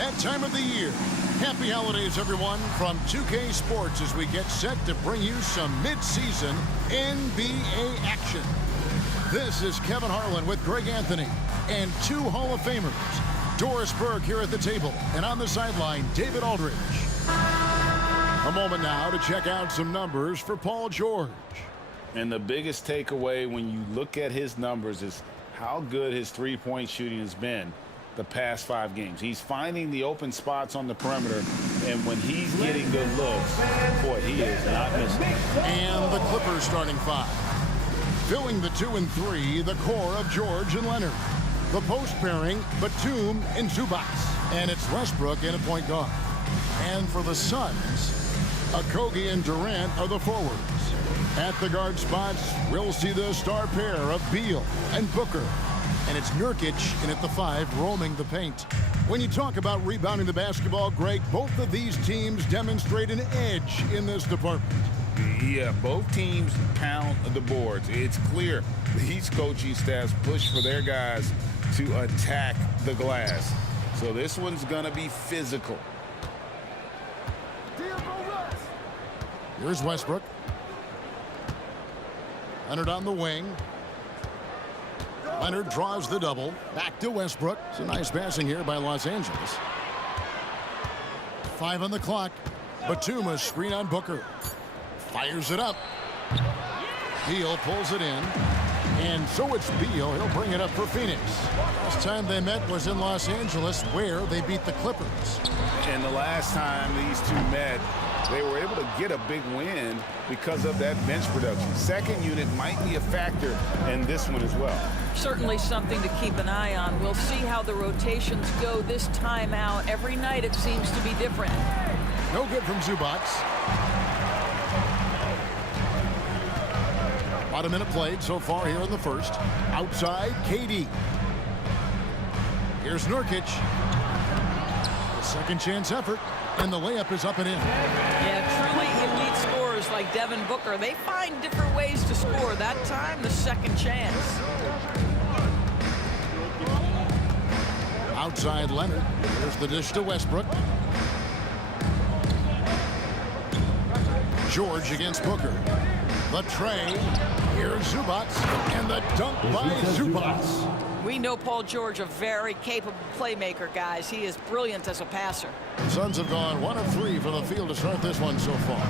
that time of the year. Happy holidays, everyone, from 2K Sports as we get set to bring you some mid-season NBA action. This is Kevin Harlan with Greg Anthony and two Hall of Famers, Doris Burke here at the table, and on the sideline, David Aldridge. A moment now to check out some numbers for Paul George. And the biggest takeaway when you look at his numbers is how good his three-point shooting has been the past 5 games. He's finding the open spots on the perimeter, and when he's getting good looks, boy, he is not missing. And the Clippers starting 5. Filling the 2 and 3, the core of George and Leonard. The post pairing, Batum and Zubac. And it's Westbrook in a point guard. And for the Suns, Okogie and Durant are the forwards. At the guard spots, we'll see the star pair of Beal and Booker. And it's Nurkic in at the 5, roaming the paint. When you talk about rebounding the basketball, Greg, both of these teams demonstrate an edge in this department. Yeah, both teams pound the boards. It's clear these coaching staffs push for their guys to attack the glass. So this one's going to be physical. Here's Westbrook. Leonard on the wing. Leonard draws the double. Back to Westbrook. It's a nice passing here by Los Angeles. 5 on the clock. Batum, a screen on Booker. Fires it up. Beal pulls it in. And so it's Beal. He'll bring it up for Phoenix. Last time they met was in Los Angeles, where they beat the Clippers. And the last time these two met, they were able to get a big win because of that bench production. Second unit might be a factor in this one as well. Certainly something to keep an eye on. We'll see how the rotations go this time out. Every night it seems to be different. No good from Zubac. About a minute played so far here in the first. Outside, KD. Here's Nurkic. The second chance effort. And the layup is up and in. Yeah, truly elite scorers like Devin Booker. They find different ways to score. That time, the second chance. Outside Leonard. Here's the dish to Westbrook. George against Booker. The tray. Here's Zubac. And the dunk by Zubac. We know Paul George, a very capable playmaker, guys. He is brilliant as a passer. The Suns have gone 1 of 3 from the field to start this one so far.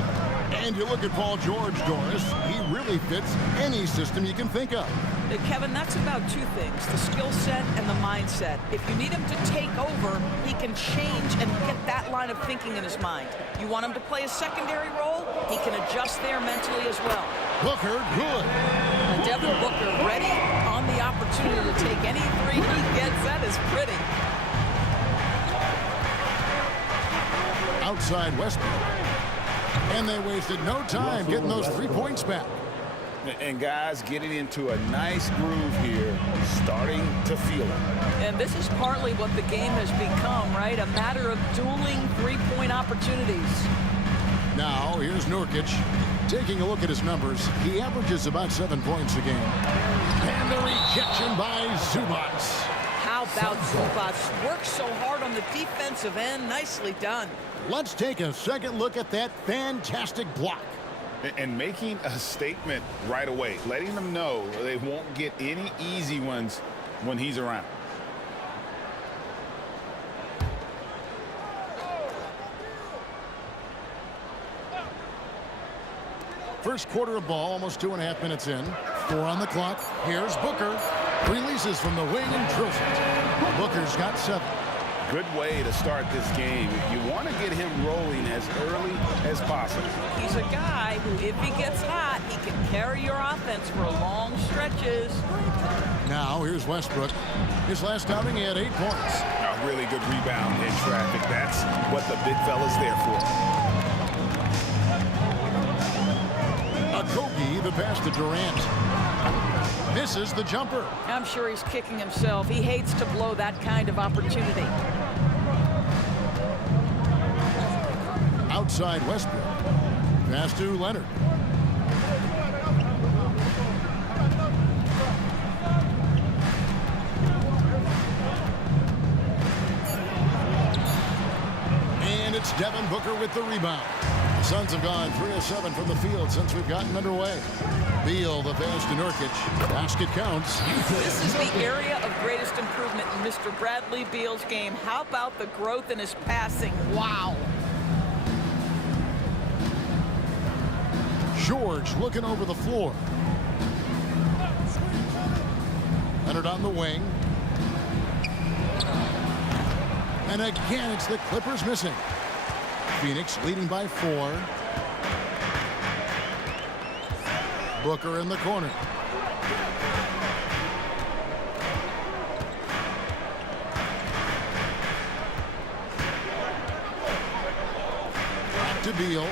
And you look at Paul George, Doris, he really fits any system you can think of. Kevin, that's about 2 things, the skill set and the mindset. If you need him to take over, he can change and get that line of thinking in his mind. You want him to play a secondary role, he can adjust there mentally as well. Booker, good. And Devin Booker ready on the opportunity to take any 3 he gets. That is pretty. Outside Westbrook. And they wasted no time getting those 3 points back. And guys getting into a nice groove here, starting to feel it. And this is partly what the game has become, right? A matter of dueling 3-point opportunities. Now, here's Nurkic. Taking a look at his numbers, he averages about 7 points a game. And the rejection by Zubac. How about Zubac? Works so hard on the defensive end. Nicely done. Let's take a second look at that fantastic block. And making a statement right away, letting them know they won't get any easy ones when he's around. First quarter of ball, almost 2.5 minutes in. 4 on the clock. Here's Booker. Releases from the wing and drills it. Booker's got 7. Good way to start this game. You want to get him rolling as early as possible. He's a guy who, if he gets hot, he can carry your offense for long stretches. Now, here's Westbrook. His last outing, he had 8 points. A really good rebound in traffic. That's what the big fella's there for. Okogie, the pass to Durant. Misses the jumper. I'm sure he's kicking himself. He hates to blow that kind of opportunity. Outside Westbrook. Pass to Leonard. it's Devin Booker with the rebound. The Suns have gone 3 of 7 from the field since we've gotten underway. Beal, the pass to Nurkic. Basket counts. This is the area of greatest improvement in Mr. Bradley Beal's game. How about the growth in his passing? Wow. George looking over the floor. Leonard on the wing. And again, it's the Clippers missing. Phoenix leading by 4. Booker in the corner. Back to Beal.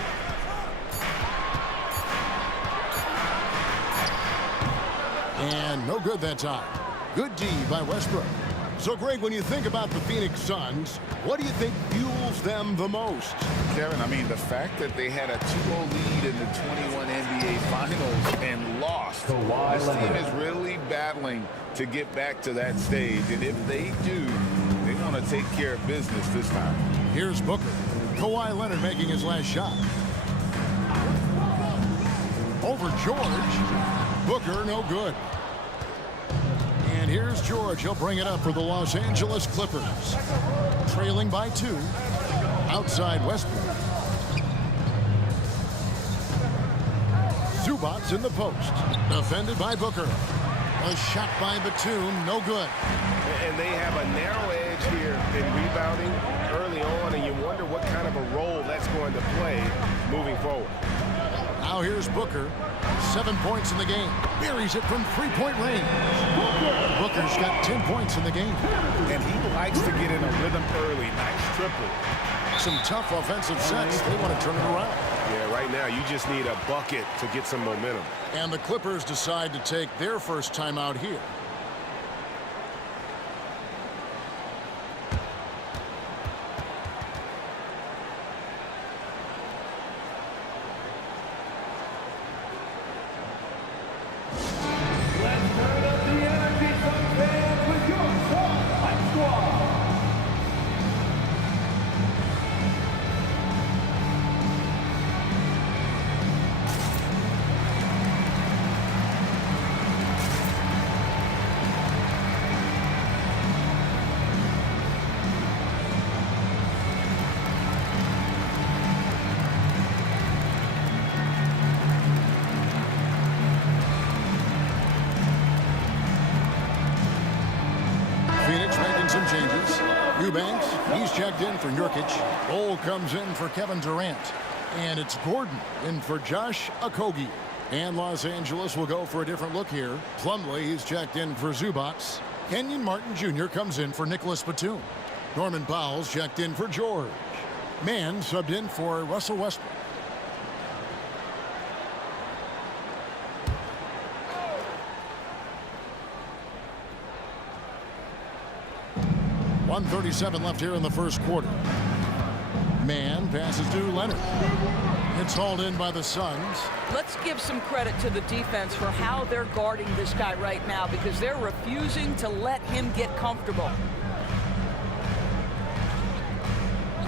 And no good that time. Good D by Westbrook. So, Greg, when you think about the Phoenix Suns, what do you think fuels them the most? Kevin, I mean, the fact that they had a 2-0 lead in the 21 NBA Finals and lost. This team is really battling to get back to that stage. And if they do, they want to take care of business this time. Here's Booker. Kawhi Leonard making his last shot. Over George. Booker, no good. And here's George. He'll bring it up for the Los Angeles Clippers. Trailing by 2. Outside Westbrook. Zubats in the post. Defended by Booker. A shot by Batum. No good. And they have a narrow edge here in rebounding early on, and you wonder what kind of a role that's going to play moving forward. Now here's Booker. 7 points in the game. Buries it from 3-point range. Booker's got 10 points in the game. And he likes to get in a rhythm early. Nice triple. Some tough offensive sets. They want to turn it around. Yeah, right now you just need a bucket to get some momentum. And the Clippers decide to take their first timeout here. Phoenix making some changes. Eubanks, he's checked in for Nurkic. Cole comes in for Kevin Durant. And it's Gordon in for Josh Okogie. And Los Angeles will go for a different look here. Plumlee, he's checked in for Zubats. Kenyon Martin Jr. comes in for Nicholas Batum. Norman Powell's checked in for George. Mann subbed in for Russell Westbrook. .137 left here in the first quarter. Mann passes to Leonard. It's hauled in by the Suns. Let's give some credit to the defense for how they're guarding this guy right now, because they're refusing to let him get comfortable.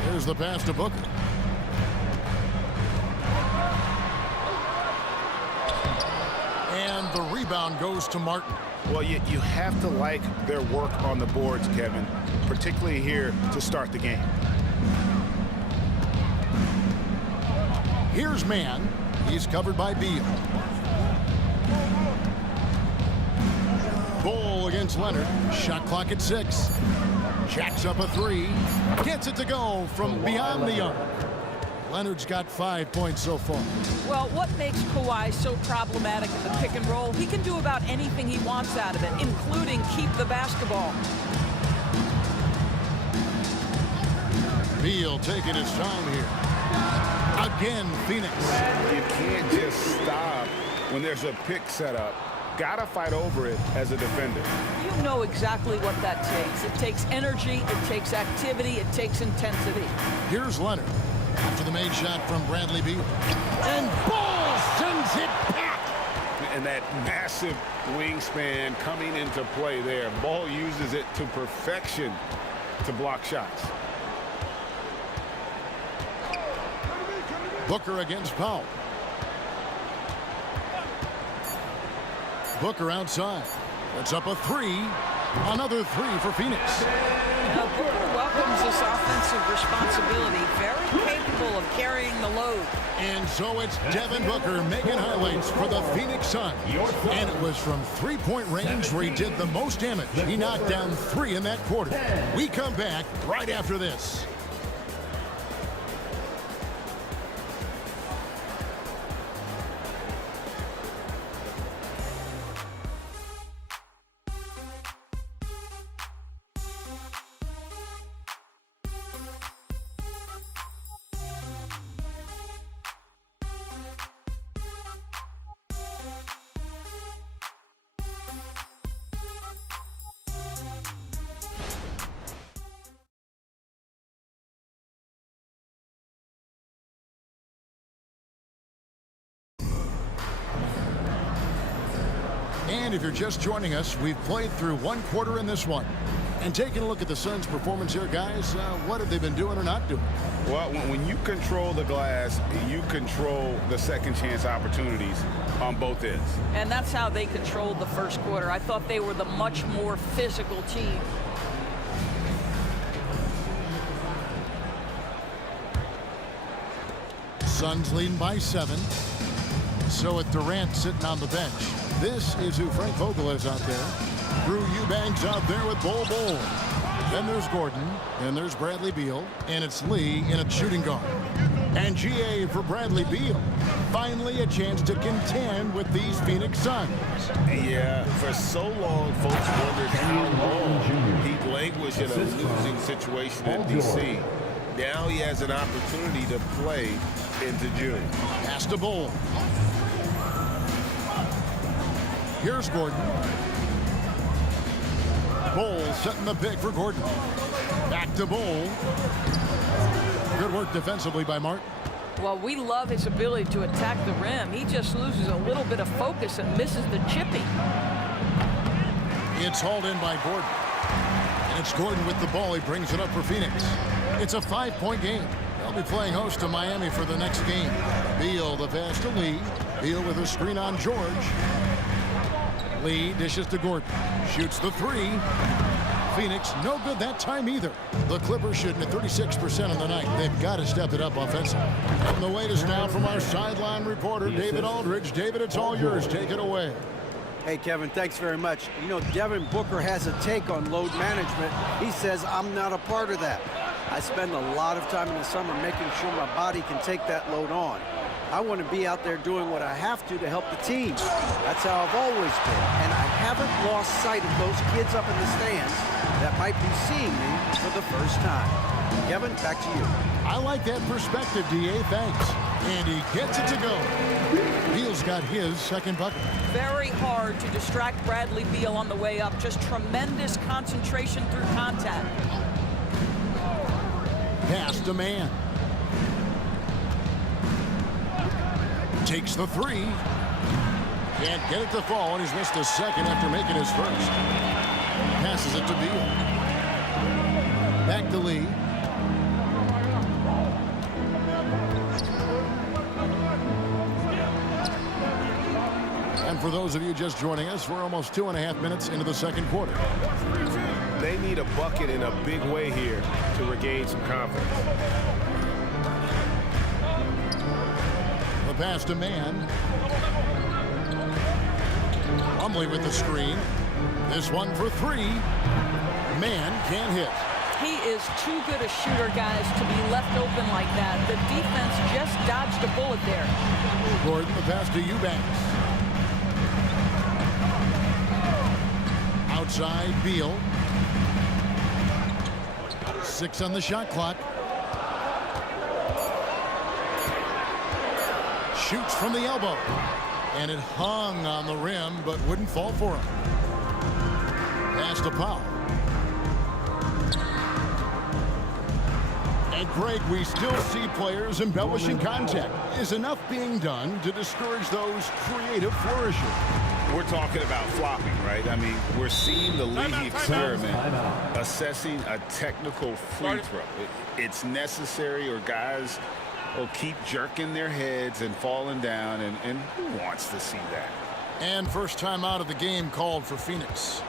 Here's the pass to Booker. And the rebound goes to Martin. Well, you have to like their work on the boards, Kevin, particularly here to start the game. Here's Mann. He's covered by Beal. Goal against Leonard. Shot clock at 6. Jacks up a 3. Gets it to go from beyond the arc. Leonard's got 5 points so far. Well, what makes Kawhi so problematic in the pick and roll? He can do about anything he wants out of it, including keep the basketball. Beal taking his time here. Again, Phoenix. You can't just stop when there's a pick set up. Gotta fight over it as a defender. You know exactly what that takes. It takes energy, it takes activity, it takes intensity. Here's Leonard. After the made shot from Bradley Beal. And Ball sends it back. And that massive wingspan coming into play there. Ball uses it to perfection to block shots. Booker against Powell. Booker outside. It's up a three. Another three for Phoenix. Now Booker welcomes this offensive responsibility. Very capable of carrying the load. And so it's Devin Booker making highlights for the Phoenix Suns. And it was from three-point range where he did the most damage. He knocked down 3 in that quarter. We come back right after this. And if you're just joining us, we've played through 1 quarter in this one. And taking a look at the Suns' performance here, guys, what have they been doing or not doing? Well, when you control the glass, you control the second chance opportunities on both ends. And that's how they controlled the first quarter. I thought they were the much more physical team. Suns leading by 7. So with Durant sitting on the bench, this is who Frank Vogel is out there. Drew Eubanks out there with Bol Bol. Then there's Gordon. Then there's Bradley Beal. And it's Lee in a shooting guard. And GA for Bradley Beal. Finally a chance to contend with these Phoenix Suns. Yeah, for so long, folks wondered how long he'd languish in a losing situation in D.C. Now he has an opportunity to play into June. Pass to Bol. Here's Gordon. Bol setting the pick for Gordon. Back to Bol. Good work defensively by Martin. Well, we love his ability to attack the rim. He just loses a little bit of focus and misses the chippy. It's hauled in by Gordon. And it's Gordon with the ball. He brings it up for Phoenix. It's a 5-point game. They'll be playing host to Miami for the next game. Beal the pass to Lee. Beal with a screen on George. Lee dishes to Gordon. Shoots the 3. Phoenix no good that time either. The Clippers shooting at 36% on the night. They've got to step it up offensively. And the wait is now from our sideline reporter, David Aldridge. David, it's all yours. Take it away. Hey, Kevin, thanks very much. You know, Devin Booker has a take on load management. He says, I'm not a part of that. I spend a lot of time in the summer making sure my body can take that load on. I want to be out there doing what I have to help the team. That's how I've always been. And I haven't lost sight of those kids up in the stands that might be seeing me for the first time. Kevin, back to you. I like that perspective, D.A. Thanks. And he gets it to go. Beal's got his second bucket. Very hard to distract Bradley Beal on the way up. Just tremendous concentration through contact. Pass to Man. Takes the 3. Can't get it to fall, and he's missed a second after making his first. Passes it to Beal. Back to Lee. And for those of you just joining us, we're almost 2.5 minutes into the second quarter. They need a bucket in a big way here to regain some confidence. The pass to Man. Plumlee with the screen. This one for 3. Man can't hit. He is too good a shooter, guys, to be left open like that. The defense just dodged a bullet there. Gordon, the pass to Eubanks. Outside, Beal. 6 on the shot clock. Shoots from the elbow. And it hung on the rim, but wouldn't fall for him. Pass to Powell. And Greg, we still see players embellishing contact. Is enough being done to discourage those creative flourishes? We're talking about flopping, right? I mean, we're seeing the league experiment assessing a technical free throw. It's necessary, or guys will keep jerking their heads and falling down, and who wants to see that? And first time out of the game called for Phoenix.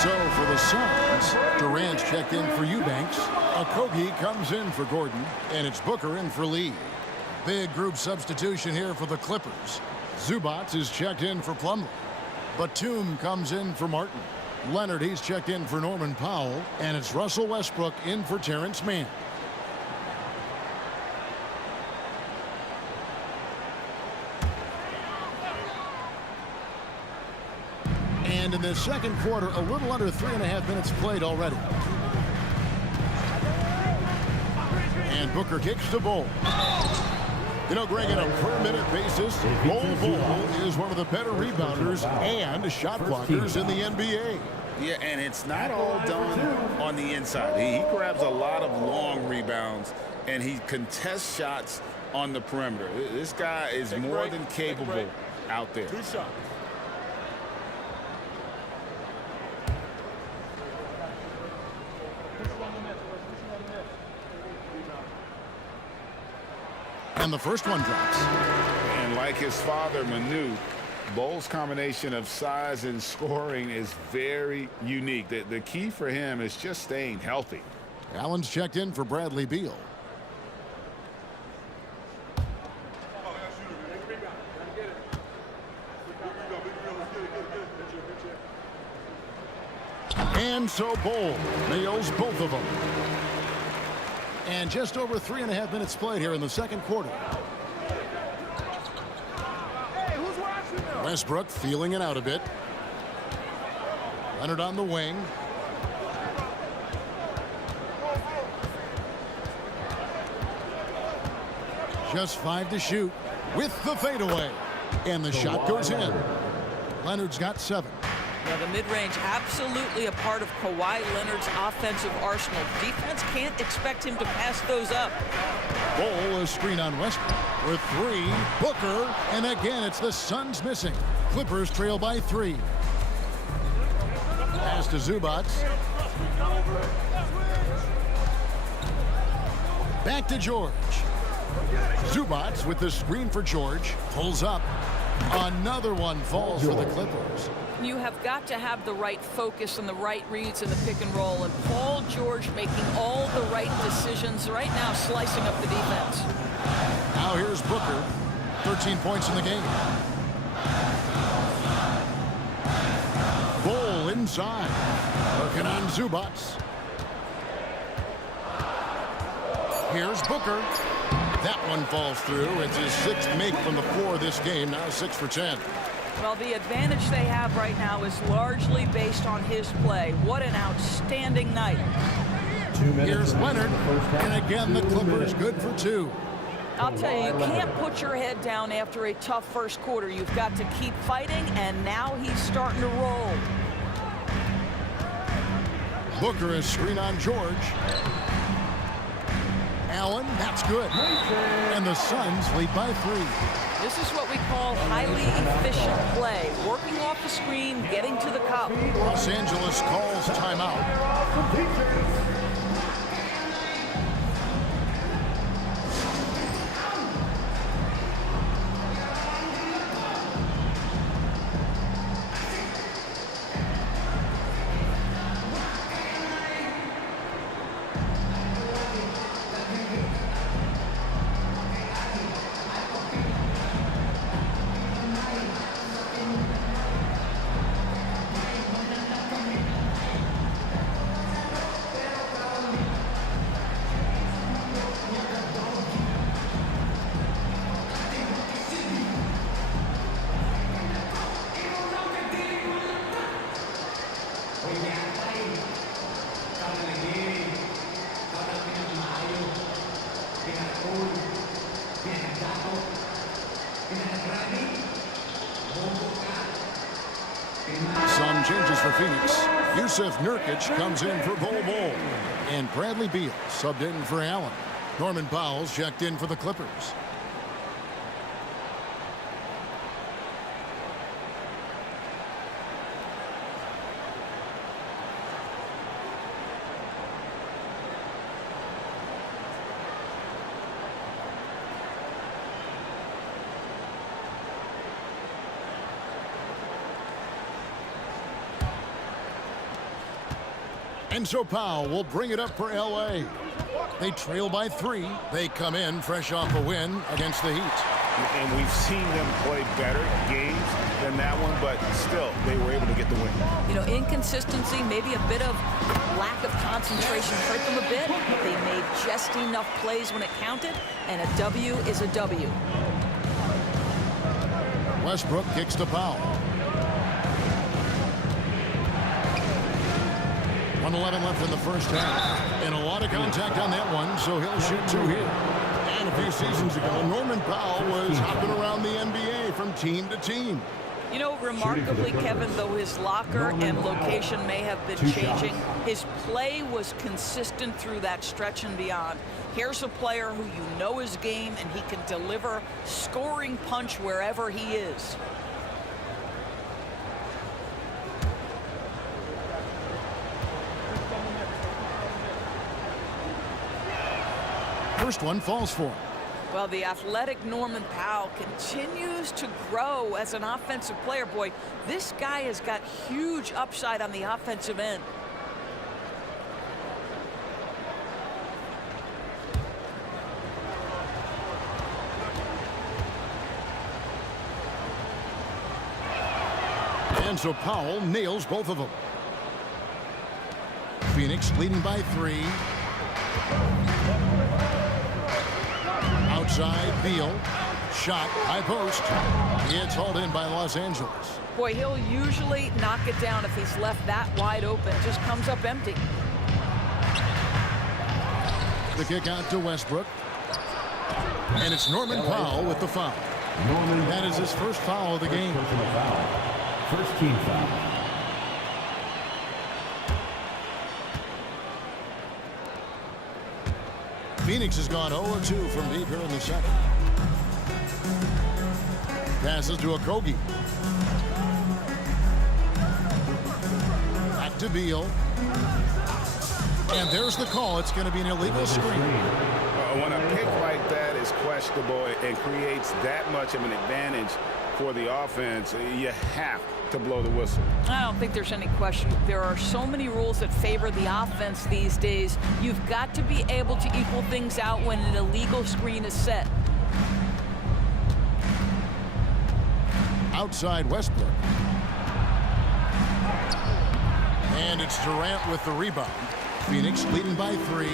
So for the Suns, Durant's checked in for Eubanks. Okogie comes in for Gordon, and it's Booker in for Lee. Big group substitution here for the Clippers. Zubac is checked in for Plumlee. Batum comes in for Martin. Leonard, he's checked in for Norman Powell, and it's Russell Westbrook in for Terrence Mann. And in the second quarter, a little under 3.5 minutes played already. And Booker kicks to Bol. You know, Greg, on a per-minute basis, Bol is one of the better rebounders and shot blockers in the NBA. Yeah, and it's not all done on the inside. He grabs a lot of long rebounds, and he contests shots on the perimeter. This guy is more than capable out there. Good shot. And the first one drops. And like his father, Manu, Bol's combination of size and scoring is very unique. The key for him is just staying healthy. Allen's checked in for Bradley Beal. And so Bol nails both of them. And just over 3.5 minutes played here in the second quarter. Westbrook feeling it out a bit. Leonard on the wing. Just 5 to shoot with the fadeaway. And the shot goes in. Leonard's got 7. Yeah, the mid-range absolutely a part of Kawhi Leonard's offensive arsenal. Defense can't expect him to pass those up. Bol, a screen on Westbrook with 3. Booker, and again it's the Suns missing. Clippers trail by 3. Pass to Zubac. Back to George. Zubac with the screen for George. Pulls up. Another one falls for the Clippers. You have got to have the right focus and the right reads in the pick and roll. And Paul George making all the right decisions right now, slicing up the defense. Now here's Booker. 13 points in the game. Bol inside. Working on Zubac. Here's Booker. That one falls through. It's his 6th make from the floor this game. Now 6 for 10. Well, the advantage they have right now is largely based on his play. What an outstanding night. Here's Leonard. And again, the Clippers good for 2. I'll tell you, you can't put your head down after a tough first quarter. You've got to keep fighting, and now he's starting to roll. Booker is screen on George. Allen, that's good. And the Suns lead by 3. This is what we call highly efficient play. Working off the screen, getting to the cup. Los Angeles calls timeout. Some changes for Phoenix. Yusuf Nurkic comes in for Bol Bol. And Bradley Beal subbed in for Allen. Norman Powell's checked in for the Clippers. And so Powell will bring it up for L.A. They trail by 3. They come in fresh off a win against the Heat. And we've seen them play better games than that one, but still, they were able to get the win. You know, inconsistency, maybe a bit of lack of concentration hurt them a bit, but they made just enough plays when it counted, and a W is a W. Westbrook kicks to Powell. 1:11 left in the first half. And a lot of contact on that one, so he'll shoot 2 here. And a few seasons ago, Norman Powell was hopping around the NBA from team to team. You know, remarkably, Kevin, though his locker and location may have been changing, his play was consistent through that stretch and beyond. Here's a player who you know his game, and he can deliver scoring punch wherever he is. First one falls for him. Well, the athletic Norman Powell continues to grow as an offensive player. Boy, this guy has got huge upside on the offensive end. And so Powell nails both of them. Phoenix leading by 3. Outside, Beal. Shot, high post. It's hauled in by Los Angeles. Boy, he'll usually knock it down if he's left that wide open. Just comes up empty. The kick out to Westbrook. And it's Norman Powell with the foul. That is his first foul of the game. First team foul. Phoenix has gone 0-2 from deep here in the second. Passes to Okogie. Back to Beal. And there's the call. It's going to be an illegal screen. When a pick like that is questionable and creates that much of an advantage for the offense, you have to blow the whistle. I don't think there's any question. There are so many rules that favor the offense these days. You've got to be able to equal things out when an illegal screen is set. Outside Westbrook. And it's Durant with the rebound. Phoenix leading by 3.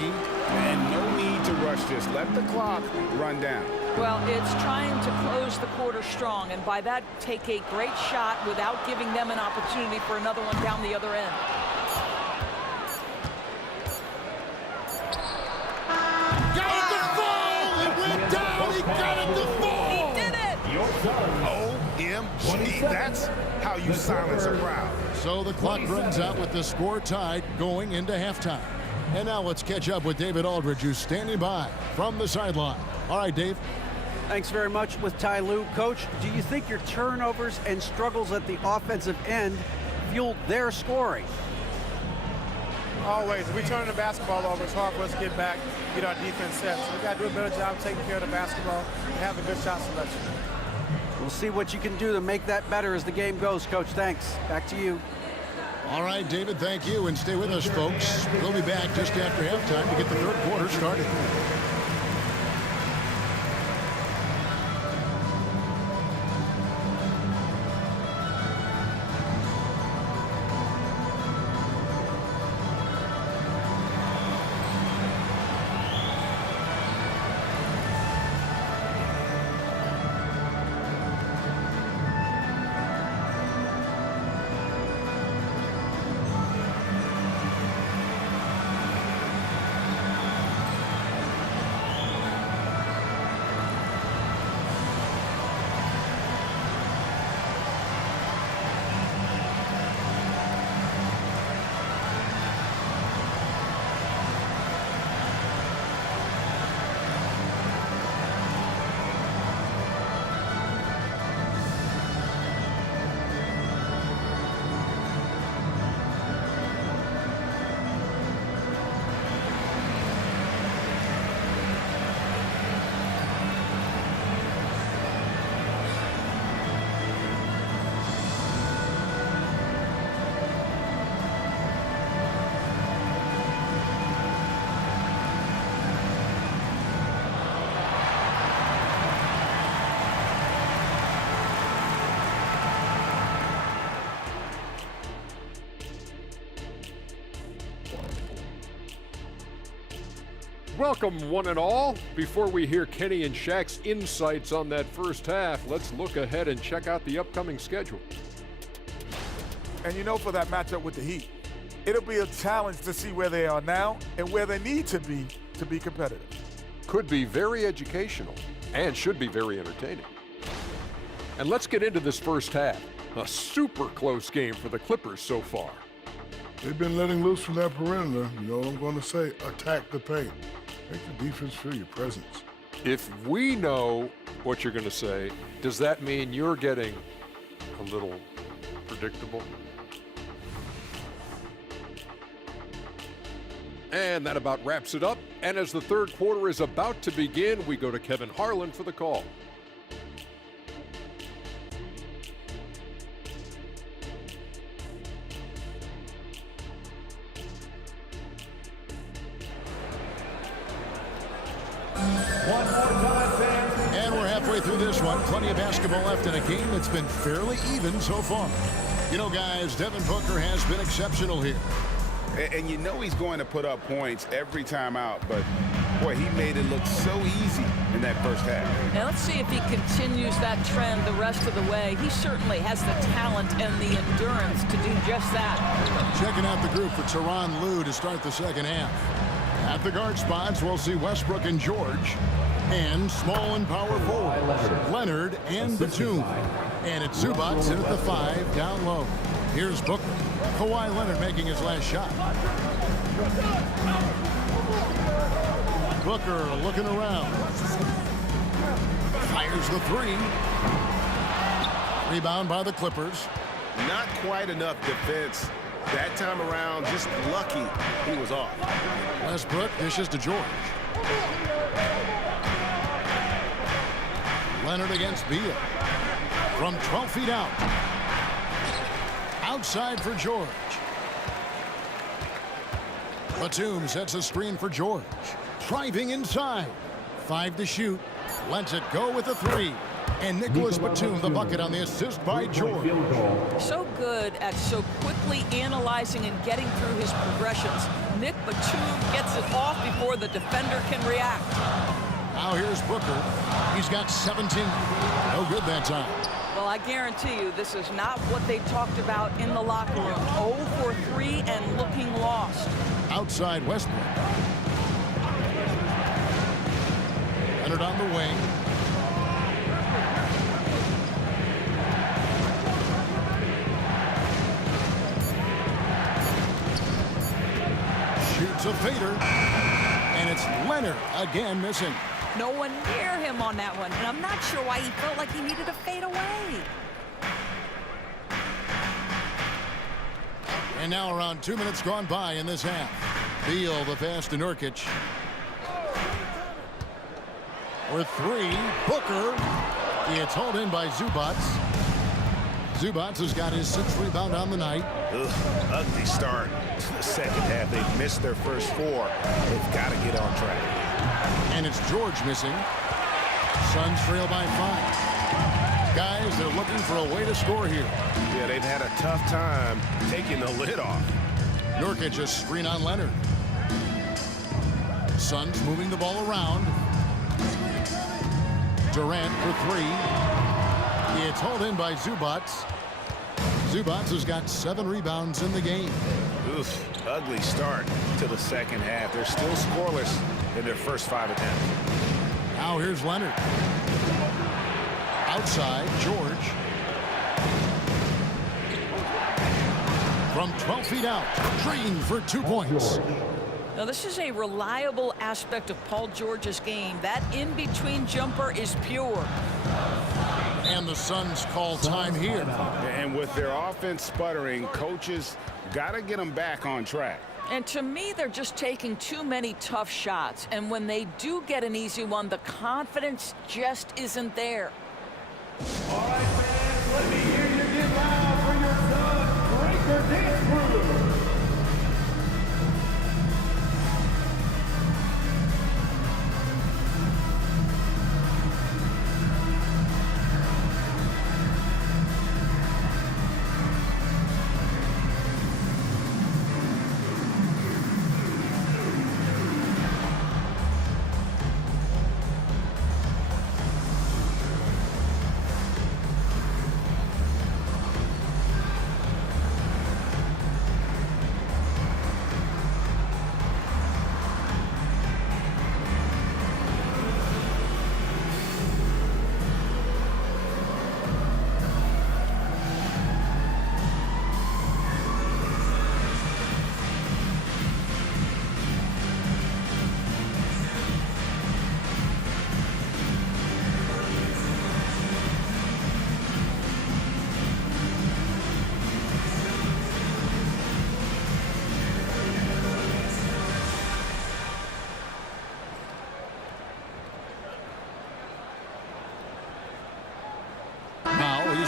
And no need to rush this. Let the clock run down. Well, it's trying to close the quarter strong, and by that, take a great shot without giving them an opportunity for another one down the other end. Got it to fall! It went down! He got it to fall! He did it! OMG. That's how you silence a crowd. So the clock runs out with the score tied going into halftime. And now let's catch up with David Aldridge, who's standing by from the sideline. All right, Dave. Thanks very much with Ty Lue. Coach, do you think your turnovers and struggles at the offensive end fueled their scoring? Always. We turn the basketball over. It's hard for us to get back, get our defense set. So we got to do a better job taking care of the basketball and have a good shot selection. We'll see what you can do to make that better as the game goes, Coach. Thanks. Back to you. All right, David, thank you. And stay with us, folks. We'll be back just after halftime to get the third quarter started. welcome one and all. Before we hear Kenny and Shaq's insights on that first half, let's look ahead and check out the upcoming schedule. And you know, for that matchup with the Heat, it'll be a challenge to see where they are now and where they need to be competitive. Could be very educational and should be very entertaining. And let's get into this first half. A super close game for the Clippers so far. They've been letting loose from that perimeter. You know what I'm going to say? Attack the paint. Make the defense feel your presence. If we know what you're going to say, does that mean you're getting a little predictable? And that about wraps it up. And as the third quarter is about to begin, we go to Kevin Harlan for the call. And we're halfway through this one. Plenty of basketball left in a game that's been fairly even so far. You know, guys, Devin Booker has been exceptional here. And you know he's going to put up points every time out, but boy, he made it look so easy in that first half. Now let's see if he continues that trend the rest of the way. He certainly has the talent and the endurance to do just that. Checking out the group for Tyronn Lue to start the second half. At the guard spots, we'll see Westbrook and George, and small and power forwards, Leonard and Batum. And it's Zubac in at the 5, down low. Here's Booker. Kawhi Leonard making his last shot. Booker looking around. Fires the 3. Rebound by the Clippers. Not quite enough defense that time around. Just lucky he was off. Westbrook dishes to George. Leonard against Beal. From 12 feet out. Outside for George. Batum sets a screen for George. Driving inside. 5 to shoot. Lets it go with a 3. And Nicholas Batum the bucket on the assist by George. So good at so quickly analyzing and getting through his progressions. Nick Batum gets it off before the defender can react. Now here's Booker. He's got 17. No good that time. Well, I guarantee you this is not what they talked about in the locker room. 0 for 3 and looking lost. Outside Westbrook. Leonard on the wing. Shoots a fader. And it's Leonard again missing. No one near him on that one, and I'm not sure why he felt like he needed to fade away. And now around 2 minutes gone by in this half. Beal the pass to Nurkic. For 3, Booker. It's hauled in by Zubac. Zubac has got his 6th rebound on the night. Ugly start to the second half. They've missed their first 4. They've got to get on track. And it's George missing. Suns trail by 5. Guys, they're looking for a way to score here. Yeah, they've had a tough time taking the lid off. Nurkic a screen on Leonard. Suns moving the ball around. Durant for 3. It's hauled in by Zubac. Zubac has got 7 rebounds in the game. Oof, ugly start to the second half. They're still scoreless in their first 5 attempts. Now here's Leonard. Outside, George. From 12 feet out, drained for 2 points. Now, this is a reliable aspect of Paul George's game. That in-between jumper is pure. And the Suns call time here. And with their offense sputtering, coaches got to get them back on track. And to me, they're just taking too many tough shots. And when they do get an easy one, the confidence just isn't there. All right, fans, let me hear you get loud for your Suns Breaker Dance Crew.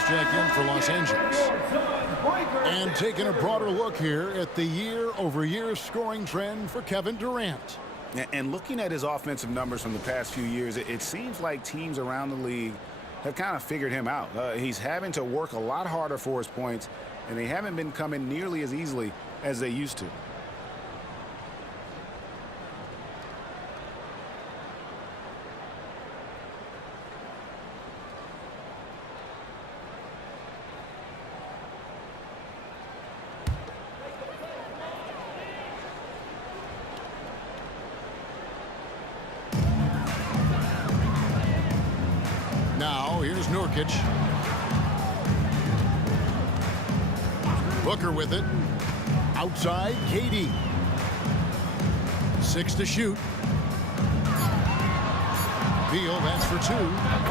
checked in for Los Angeles. And taking a broader look here at the year-over-year scoring trend for Kevin Durant. And looking at his offensive numbers from the past few years, it seems like teams around the league have kind of figured him out. He's having to work a lot harder for his points, and they haven't been coming nearly as easily as they used to. Now, here's Nurkic. Booker with it. Outside, KD. 6 to shoot. Beal, that's for 2,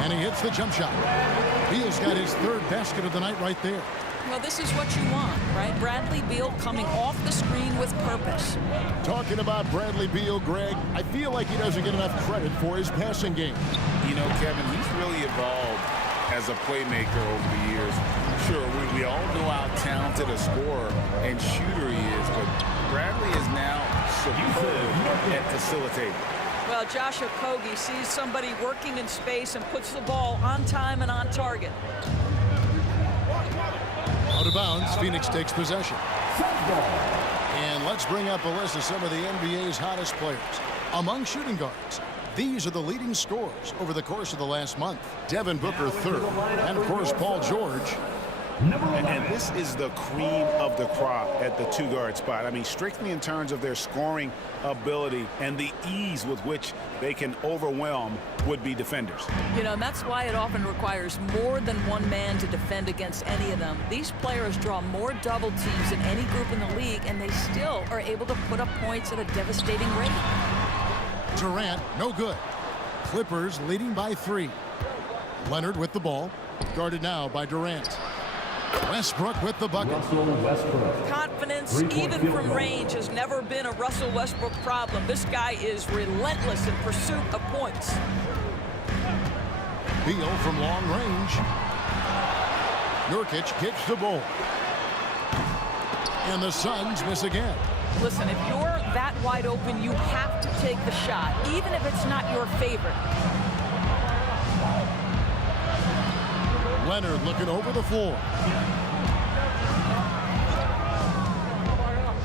and he hits the jump shot. Beal's got his 3rd basket of the night right there. Well, this is what you want, right? Bradley Beal coming off the screen with purpose. Talking about Bradley Beal, Greg, I feel like he doesn't get enough credit for his passing game. You know, Kevin, he's really evolved as a playmaker over the years. Sure, we all know how talented a scorer and shooter he is, but Bradley is now superb at facilitating. Well, Josh Okogie sees somebody working in space and puts the ball on time and on target. Out of bounds, Phoenix takes possession. And let's bring up a list of some of the NBA's hottest players. Among shooting guards, these are the leading scorers over the course of the last month. Devin Booker 3rd, and of course Paul George. And this is the cream of the crop at the 2-guard spot. I mean, strictly in terms of their scoring ability and the ease with which they can overwhelm would-be defenders. You know, and that's why it often requires more than one man to defend against any of them. These players draw more double teams than any group in the league, and they still are able to put up points at a devastating rate. Durant, no good. Clippers leading by 3. Leonard with the ball, guarded now by Durant. Westbrook with the bucket. Confidence, even from range, has never been a Russell Westbrook problem. This guy is relentless in pursuit of points. Beal from long range. Nurkic kicks the ball. And the Suns miss again. Listen, if you're that wide open, you have to take the shot, even if it's not your favorite. Leonard looking over the floor.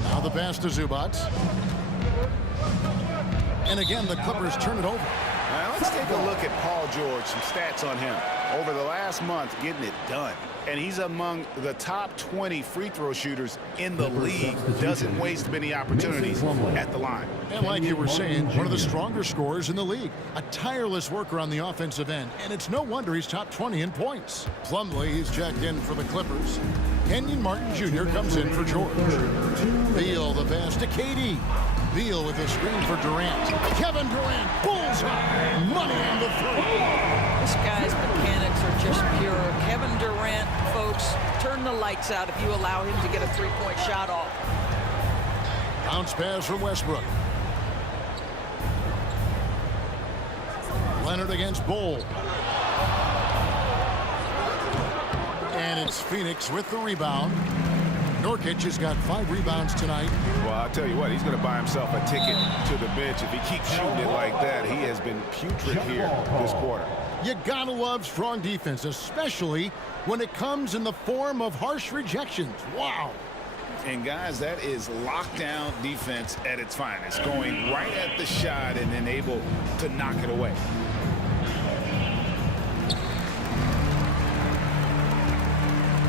Now the pass to Zubac. And again, the Clippers turn it over. Now let's take a look at Paul George, some stats on him. Over the last month, getting it done. And he's among the top 20 free throw shooters in the league. Doesn't waste many opportunities at the line. And like you were saying, one of the stronger scorers in the league. A tireless worker on the offensive end. And it's no wonder he's top 20 in points. Plumlee is checked in for the Clippers. Kenyon Martin Jr. comes in for George. Beal the pass to KD. Beal with a screen for Durant. Kevin Durant, bullseye. Money on the 3. This guy's mechanics are just pure. Kevin Durant, folks, turn the lights out if you allow him to get a 3-point shot off. Bounce pass from Westbrook. Leonard against Bol. And it's Phoenix with the rebound. Nurkic has got 5 rebounds tonight. Well, I'll tell you what, he's going to buy himself a ticket to the bench. If he keeps shooting it like that, he has been putrid here this quarter. You gotta love strong defense, especially when it comes in the form of harsh rejections. Wow. And guys, that is lockdown defense at its finest. Going right at the shot and then able to knock it away.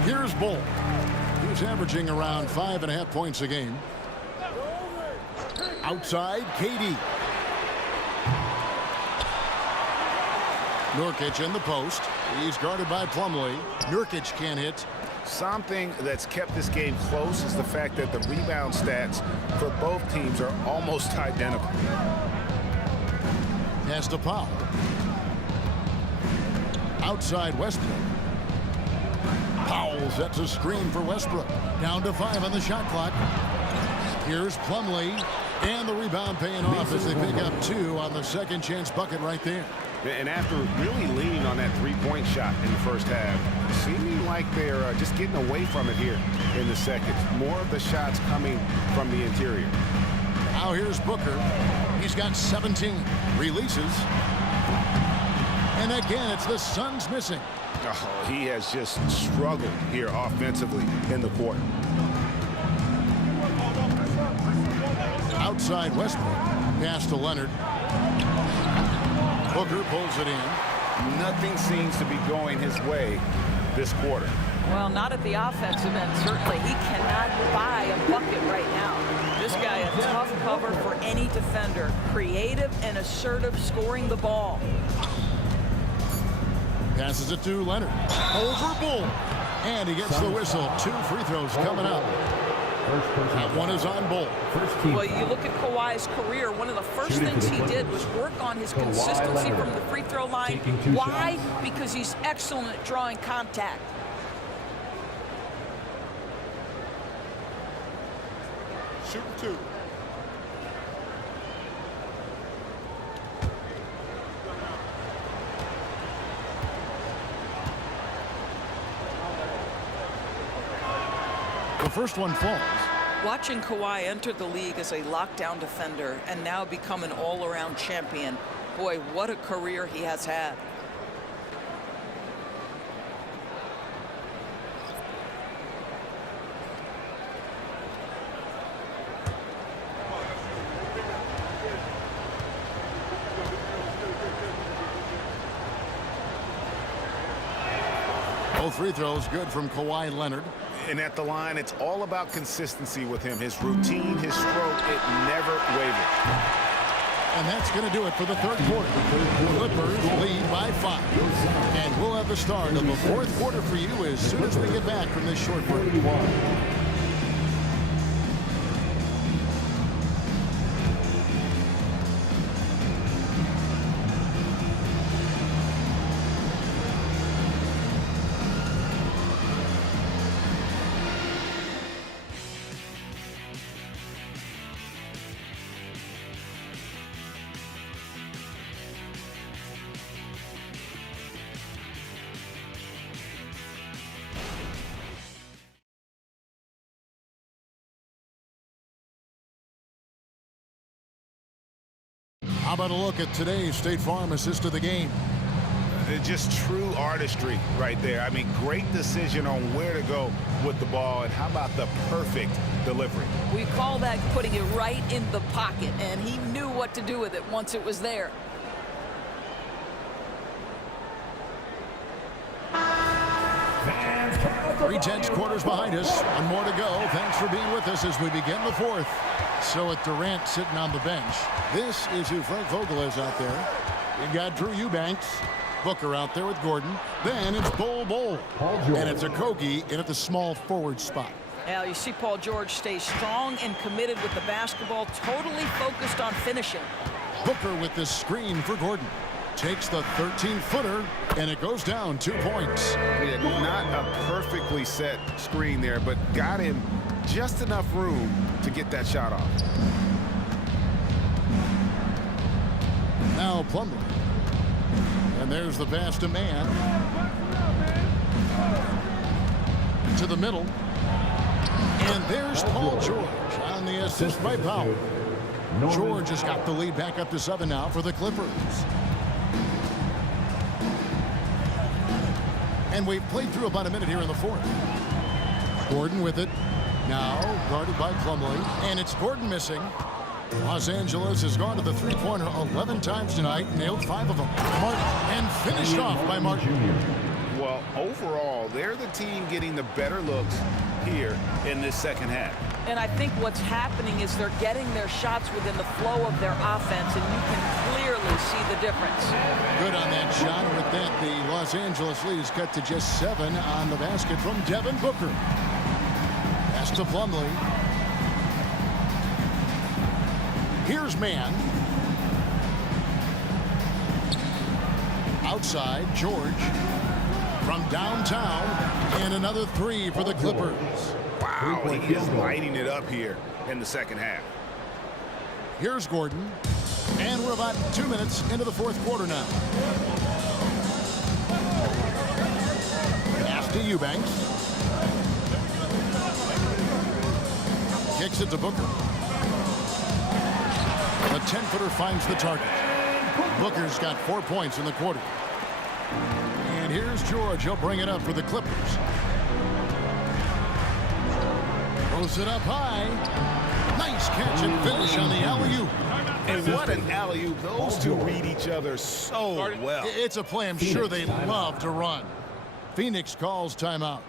Here's Bol. He's averaging around 5.5 points a game. Outside, KD. Nurkic in the post. He's guarded by Plumlee. Nurkic can't hit. Something that's kept this game close is the fact that the rebound stats for both teams are almost identical. Pass to Powell. Outside Westbrook. Powell sets a screen for Westbrook. Down to 5 on the shot clock. Here's Plumlee. And the rebound paying off as they pick up 2 on the second chance bucket right there. And after really leaning on that three-point shot in the first half, seeming like they're just getting away from it here in the second. More of the shots coming from the interior. Now here's Booker. He's got 17. Releases. And again, it's the Suns missing. Oh, he has just struggled here offensively in the quarter. Outside Westbrook. Pass to Leonard. Booker pulls it in. Nothing seems to be going his way this quarter. Well, not at the offensive end, certainly. He cannot buy a bucket right now. This guy, a tough cover for any defender. Creative and assertive scoring the ball. Passes it to Leonard. Over Bull. And he gets the whistle. 2 free throws coming up. That one is on Bull. Well, you look at Kawhi's career, one of the first things he did was work on his consistency from the free throw line. Why? Because he's excellent at drawing contact. Shooting 2. The first one falls. Watching Kawhi enter the league as a lockdown defender and now become an all-around champion, boy, what a career he has had. Both free throws good from Kawhi Leonard. And at the line, it's all about consistency with him. His routine, his stroke, it never wavers. And that's going to do it for the third quarter. Clippers lead by 5. And we'll have the start of the fourth quarter for you as soon as we get back from this short break. How about a look at today's State Farm assist of the game? Just true artistry right there. I mean, great decision on where to go with the ball, and how about the perfect delivery? We call that putting it right in the pocket, and he knew what to do with it once it was there. Three tenths quarters behind us. One more to go. Thanks for being with us as we begin the fourth. So with Durant sitting on the bench, this is who Frank Vogel is out there. You've got Drew Eubanks, Booker out there with Gordon. Then it's Bol. And it's Okogie in at the small forward spot. Now you see Paul George stay strong and committed with the basketball, totally focused on finishing. Booker with the screen for Gordon. Takes the 13-footer, and it goes down 2 points. Yeah, not a perfectly set screen there, but got him just enough room to get that shot off. Now Plumlee. And there's the pass to Mann. To the middle. And there's Paul George on the assist by Powell. George has got the lead back up to 7 now for the Clippers. And we've played through about a minute here in the fourth. Gordon with it. Now guarded by Plumlee. And it's Gordon missing. Los Angeles has gone to the three-pointer 11 times tonight, nailed 5 of them. Martin, and finished off by Martin. Well, overall, they're the team getting the better looks here in this second half. And I think what's happening is they're getting their shots within the flow of their offense, and you can clearly see the difference. Good on that shot. With that, the Los Angeles lead is cut to just 7 on the basket from Devin Booker. Pass to Plumlee. Here's Mann. Outside, George. From downtown, and another 3 for the Clippers. Wow, he is lighting it up here in the second half. Here's Gordon. And we're about 2 minutes into the fourth quarter now. Pass to Eubanks. Kicks it to Booker. The 10-footer finds the target. Booker's got 4 points in the quarter. And here's George. He'll bring it up for the Clippers. Throws it up high. Nice catch and finish on the alley-oop. And what an alley-oop. Those two read each other so well. It's a play I'm sure they love to run. Phoenix calls timeout.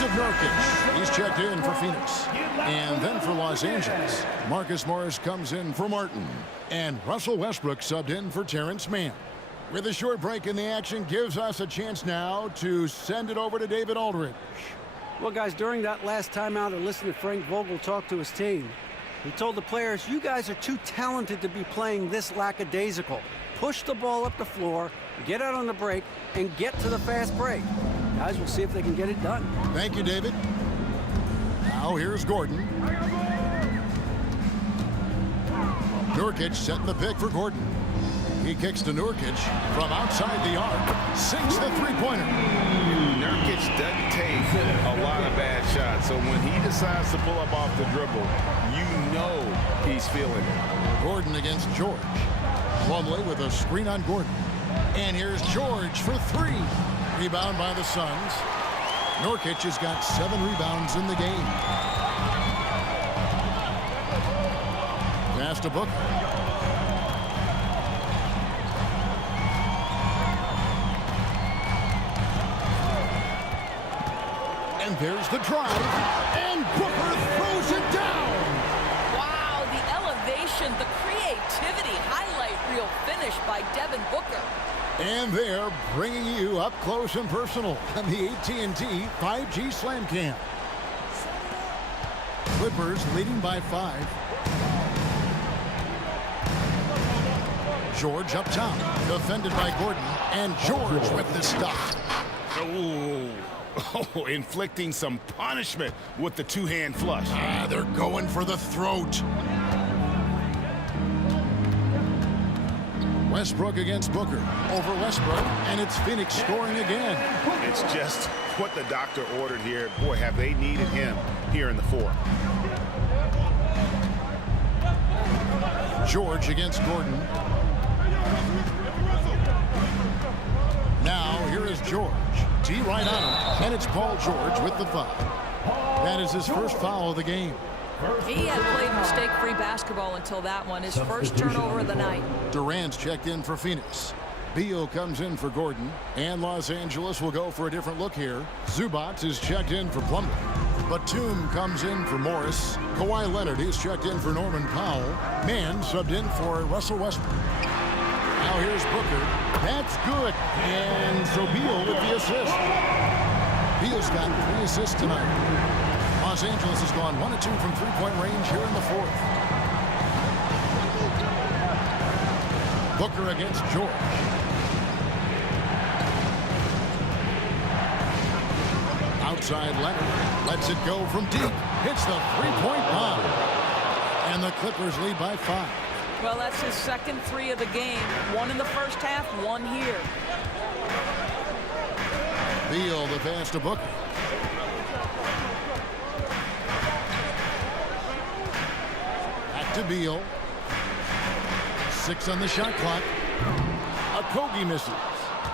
Of Nurkic. He's checked in for Phoenix. And then for Los Angeles, Marcus Morris comes in for Martin. And Russell Westbrook subbed in for Terrence Mann. With a short break in the action, gives us a chance now to send it over to David Aldridge. Well, guys, during that last timeout, I listened to Frank Vogel talk to his team. He told the players, you guys are too talented to be playing this lackadaisical. Push the ball up the floor, get out on the break, and get to the fast break. Guys, we'll see if they can get it done. Thank you, David. Now here's Gordon. Nurkic setting the pick for Gordon. He kicks to Nurkic from outside the arc. Sinks the three-pointer. Nurkic doesn't take a lot of bad shots, so when he decides to pull up off the dribble, you know he's feeling it. Gordon against George. Plumlee with a screen on Gordon. And here's George for three. Rebound by the Suns. Nurkic has got 7 rebounds in the game. Pass to Booker. And there's the drive. And Booker throws it down. Wow, the elevation, the creativity, highlight reel finish by Devin Booker. And they're bringing you up close and personal on the AT&T 5G Slam Cam. Clippers leading by 5. George up top, defended by Gordon, and George with the stop. Oh, inflicting some punishment with the two-hand flush. They're going for the throat. Westbrook against Booker. Over Westbrook, and it's Phoenix scoring again. It's just what the doctor ordered here. Boy, have they needed him here in the fourth. George against Gordon. Now, here is George. T right on him, and it's Paul George with the foul. That is his first foul of the game. He had played mistake-free basketball until that one, his first turnover of the night. Durant's checked in for Phoenix. Beal comes in for Gordon, and Los Angeles will go for a different look here. Zubac is checked in for Plumlee. Batum comes in for Morris. Kawhi Leonard is checked in for Norman Powell. Mann subbed in for Russell Westbrook. Now here's Booker. That's good. And so Beal with the assist. Beal's got 3 assists tonight. Los Angeles has gone 1 of 2 from three-point range here in the fourth. Booker against George. side, Leonard lets it go from deep. Hits the three-point bomb. And the Clippers lead by 5. Well, that's his second 3 of the game. 1 in the first half, 1 here. Beal, the pass to Booker. Back to Beal. 6 on the shot clock. Okogie misses.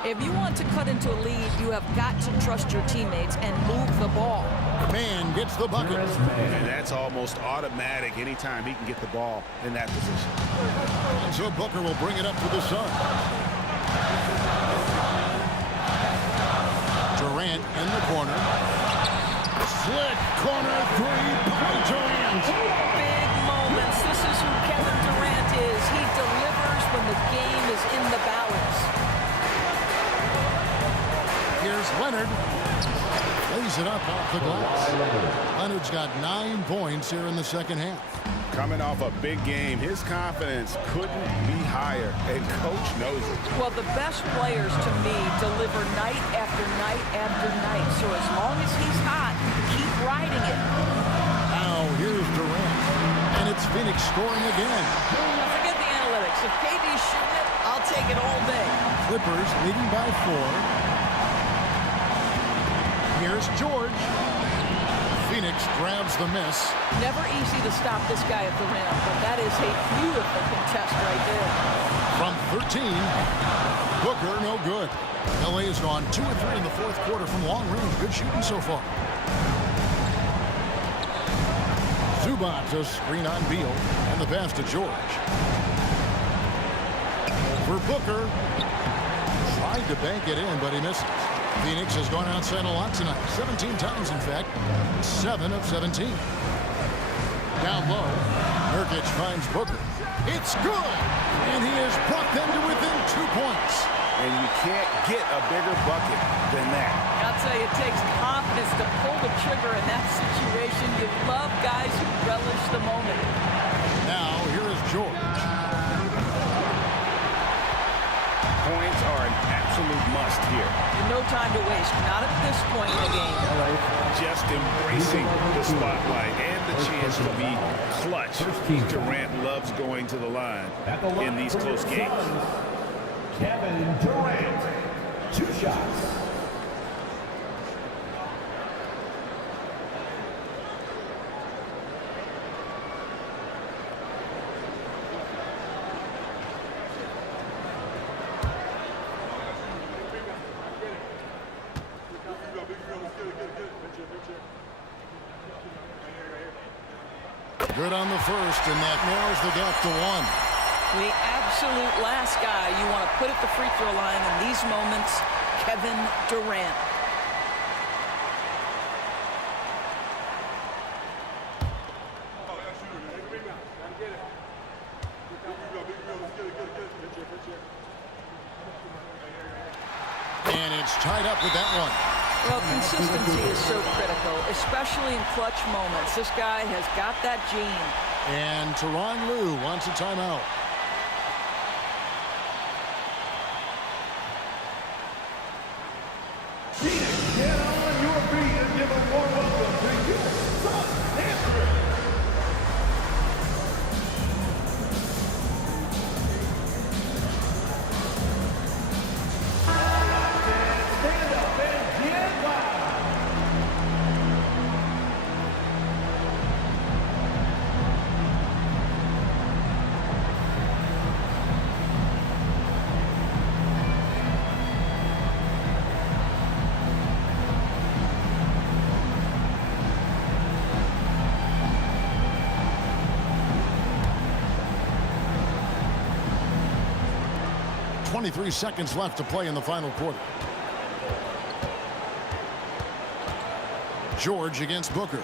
If you want to cut into a lead, you have got to trust your teammates and move the ball. Man gets the bucket. And that's almost automatic anytime he can get the ball in that position. And so Booker will bring it up for the Suns. Durant in the corner. Slick corner 3 by Durant. Big moments. This is who Kevin Durant is. He delivers when the game is in the balance. Here's Leonard. Lays it up off the glass. Leonard's got 9 points here in the second half. Coming off a big game, his confidence couldn't be higher, and Coach knows it. Well, the best players, to me, deliver night after night after night. So as long as he's hot, keep riding it. Now here's Durant. And it's Phoenix scoring again. Now forget the analytics. If KD's shooting it, I'll take it all day. Clippers leading by 4. Here's George. Phoenix grabs the miss. Never easy to stop this guy at the rim, but that is a beautiful contest right there. From 13, Booker no good. LA has gone 2 of 3 in the fourth quarter from long range. Good shooting so far. Zubac a screen on Beal, and the pass to George. For Booker, tried to bank it in, but he misses. Phoenix has gone outside a lot tonight. 17 times, in fact. 7 of 17. Down low, Nurkic finds Booker. It's good! And he has brought them to within 2 points. And you can't get a bigger bucket than that. I'll tell you, it takes confidence to pull the trigger in that situation. You love guys who relish the moment. Now, here is George. Points are an absolute must here. No time to waste. Not at this point in the game. Just embracing the spotlight and the chance to be clutch. Durant loves going to the line in these close games. Kevin Durant, 2 shots. Good on the first, and that narrows the gap to 1. The absolute last guy you want to put at the free throw line in these moments, Kevin Durant. And it's tied up with that one. Well, consistency is so critical, especially in clutch moments. This guy has got that gene. And Tyronn Lue wants a timeout. Phoenix, get on your feet and give a warm welcome to your Suns dancers. Stand up and get wild. .23 seconds left to play in the final quarter. George against Booker.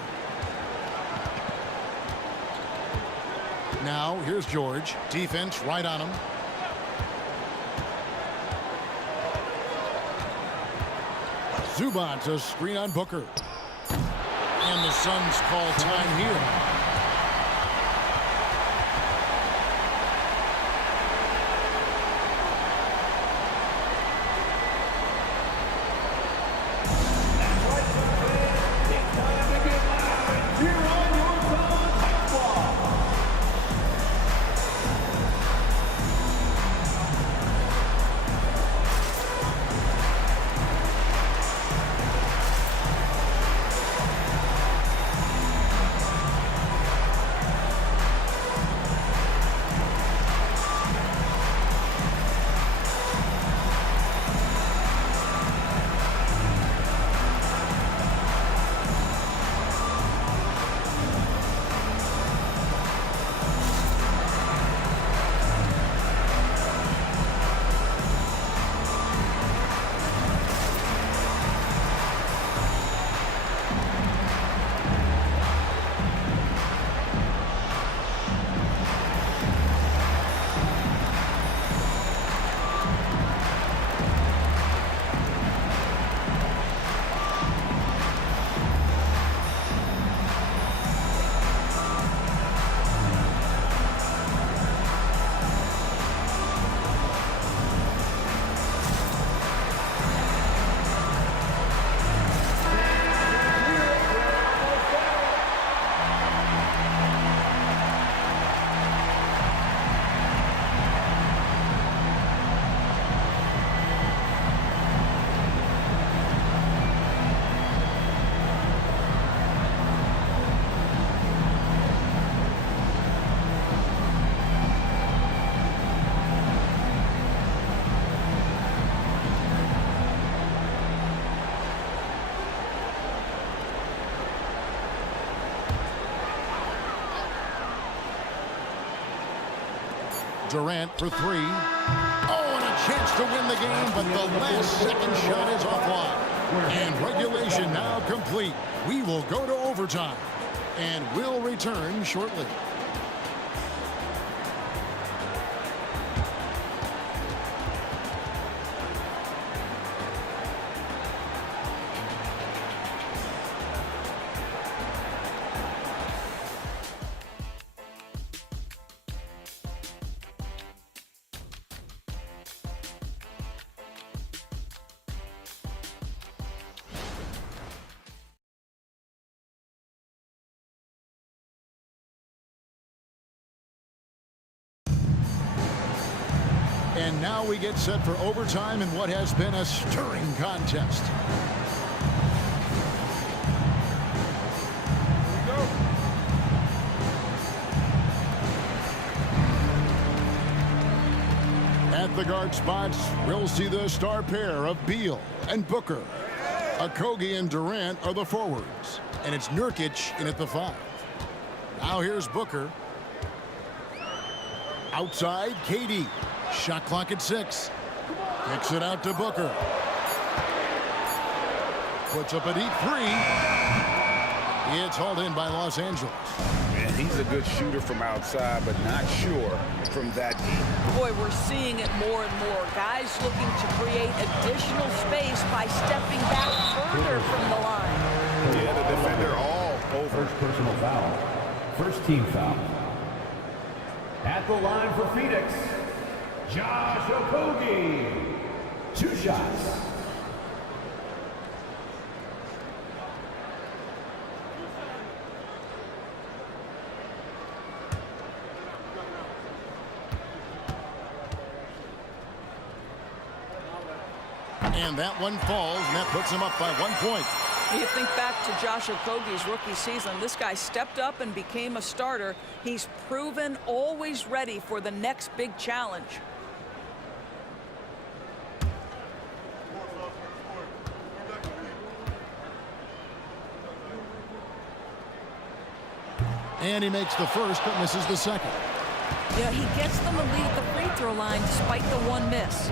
Now, here's George. Defense right on him. Zubac a screen on Booker. And the Suns call time here. Durant for three. Oh, and a chance to win the game, but the last second shot is offline. And regulation now complete. We will go to overtime, and we'll return shortly. And now we get set for overtime in what has been a stirring contest. At the guard spots, we'll see the star pair of Beal and Booker. Okogie and Durant are the forwards, and it's Nurkic in at the 5. Now here's Booker. Outside, KD. Shot clock at 6. Kicks it out to Booker. Puts up a deep 3. It's hauled in by Los Angeles. And he's a good shooter from outside, but not sure from that deep. Boy, we're seeing it more and more. Guys looking to create additional space by stepping back further from the line. Yeah, the defender all over. First personal foul. First team foul. At the line for Phoenix, Josh Okogie. 2 shots. And that one falls, and that puts him up by 1 point. You think back to Josh Okogie's rookie season. This guy stepped up and became a starter. He's proven always ready for the next big challenge. And he makes the first, but misses the second. Yeah, he gets them a lead at the free throw line despite the one miss.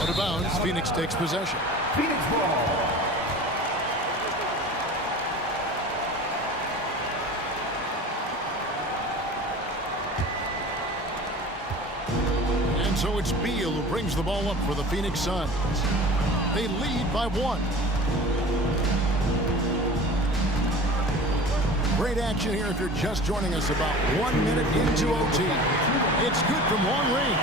Out of bounds, Phoenix takes possession. Phoenix ball. And so it's Beal who brings the ball up for the Phoenix Suns. They lead by 1. Great action here if you're just joining us about 1 minute into OT. It's good from long range.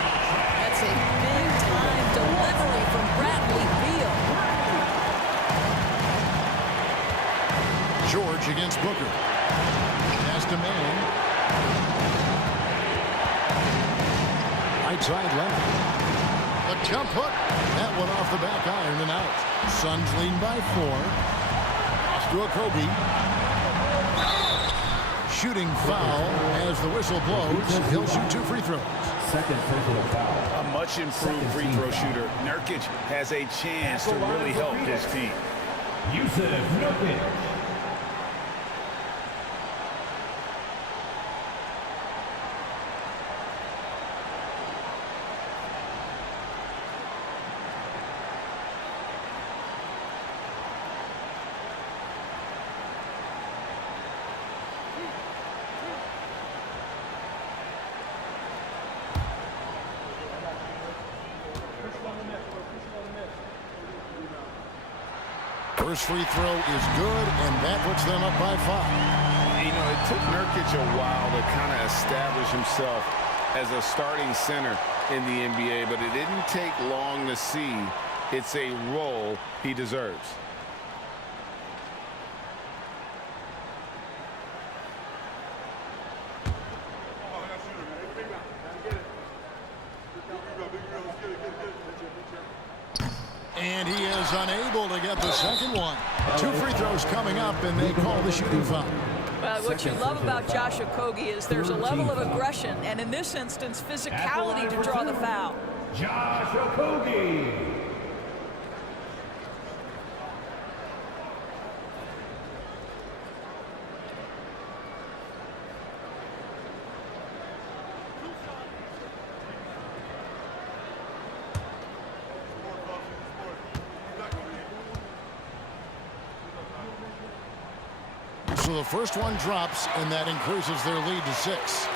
That's a big-time delivery from Bradley Beal. George against Booker. Pass to man. Right side Leonard. A jump hook. That one off the back iron and out. Suns lead by 4. Pass to Okogie. Shooting foul as the whistle blows. He'll shoot 2 free throws. Second personal foul. A much improved free throw shooter. Nurkic has a chance to really help his team. Jusuf Nurkic. First free throw is good, and that puts them up by 5. You know, it took Nurkic a while to kind of establish himself as a starting center in the NBA, but it didn't take long to see it's a role he deserves. And he is unable to get the second one. 2 free throws coming up, and they call the shooting foul. Well, what you love about Josh Okogie is there's a level of aggression, and in this instance, physicality to draw the foul. Josh Okogie. So the first one drops, and that increases their lead to 6.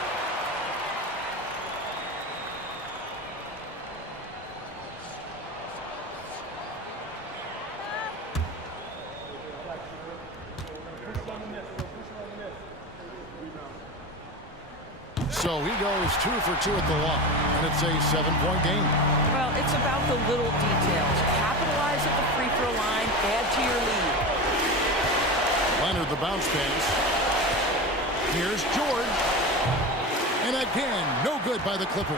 So he goes 2 for 2 at the line, and it's a 7-point game. Well, it's about the little details. Capitalize at the free throw line, add to your lead. Leonard, the bounce pass. Here's George. And again, no good by the Clippers.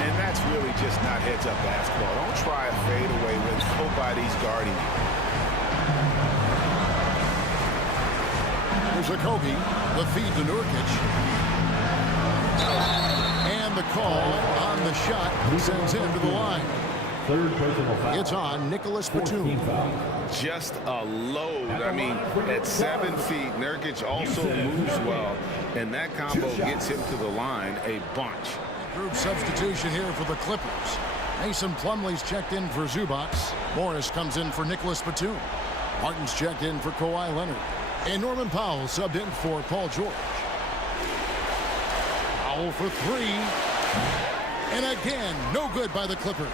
And that's really just not heads-up basketball. Don't try a fadeaway when nobody's guarding you. Here's Okogie. The feed to Nurkic. And the call on the shot sends him to the line. Third personal foul. It's on Nicholas Batum. Just a load. I mean, at 7 feet, Nurkic also moves well, and that combo gets him to the line a bunch. Group substitution here for the Clippers. Mason Plumlee's checked in for Zubac. Morris comes in for Nicholas Batum. Martin's checked in for Kawhi Leonard. And Norman Powell subbed in for Paul George. Powell for 3. And again, no good by the Clippers.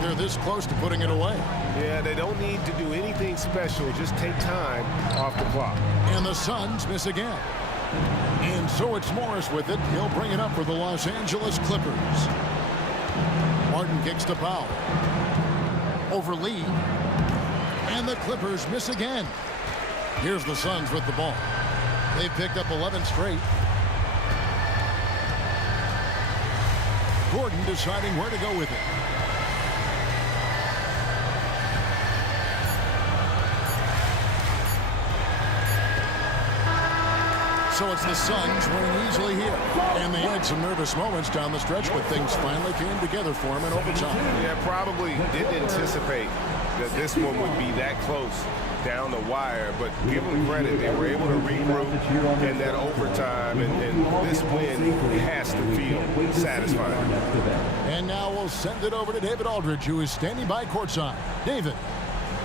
They're this close to putting it away. Yeah, they don't need to do anything special. Just take time off the clock. And the Suns miss again. And so it's Morris with it. He'll bring it up for the Los Angeles Clippers. Martin kicks to Powell. Over Lee. And the Clippers miss again. Here's the Suns with the ball. They've picked up 11 straight. Gordon deciding where to go with it. So it's the Suns winning easily here. And they had some nervous moments down the stretch, but things finally came together for them in overtime. Yeah, probably didn't anticipate that this one would be that close down the wire, but give them credit. They were able to regroup in that overtime, and this win has to feel satisfying. And now we'll send it over to David Aldridge, who is standing by courtside. David.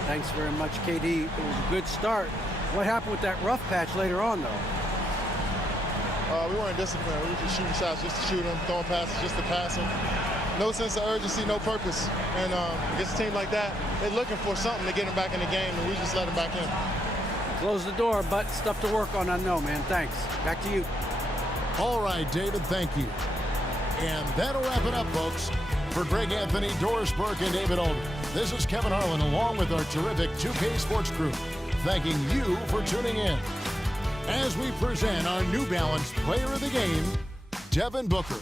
Thanks very much, KD. It was a good start. What happened with that rough patch later on, though? We weren't disciplined. We were just shooting shots just to shoot them, throwing passes just to pass them. No sense of urgency, no purpose. And against a team like that, they're looking for something to get them back in the game, and we just let them back in. Close the door, but stuff to work on, I know, man. Thanks. Back to you. All right, David, thank you. And that'll wrap it up, folks. For Greg Anthony, Doris Burke, and David Aldridge, this is Kevin Harlan along with our terrific 2K Sports crew, thanking you for tuning in. As we present our New Balance Player of the Game, Devin Booker.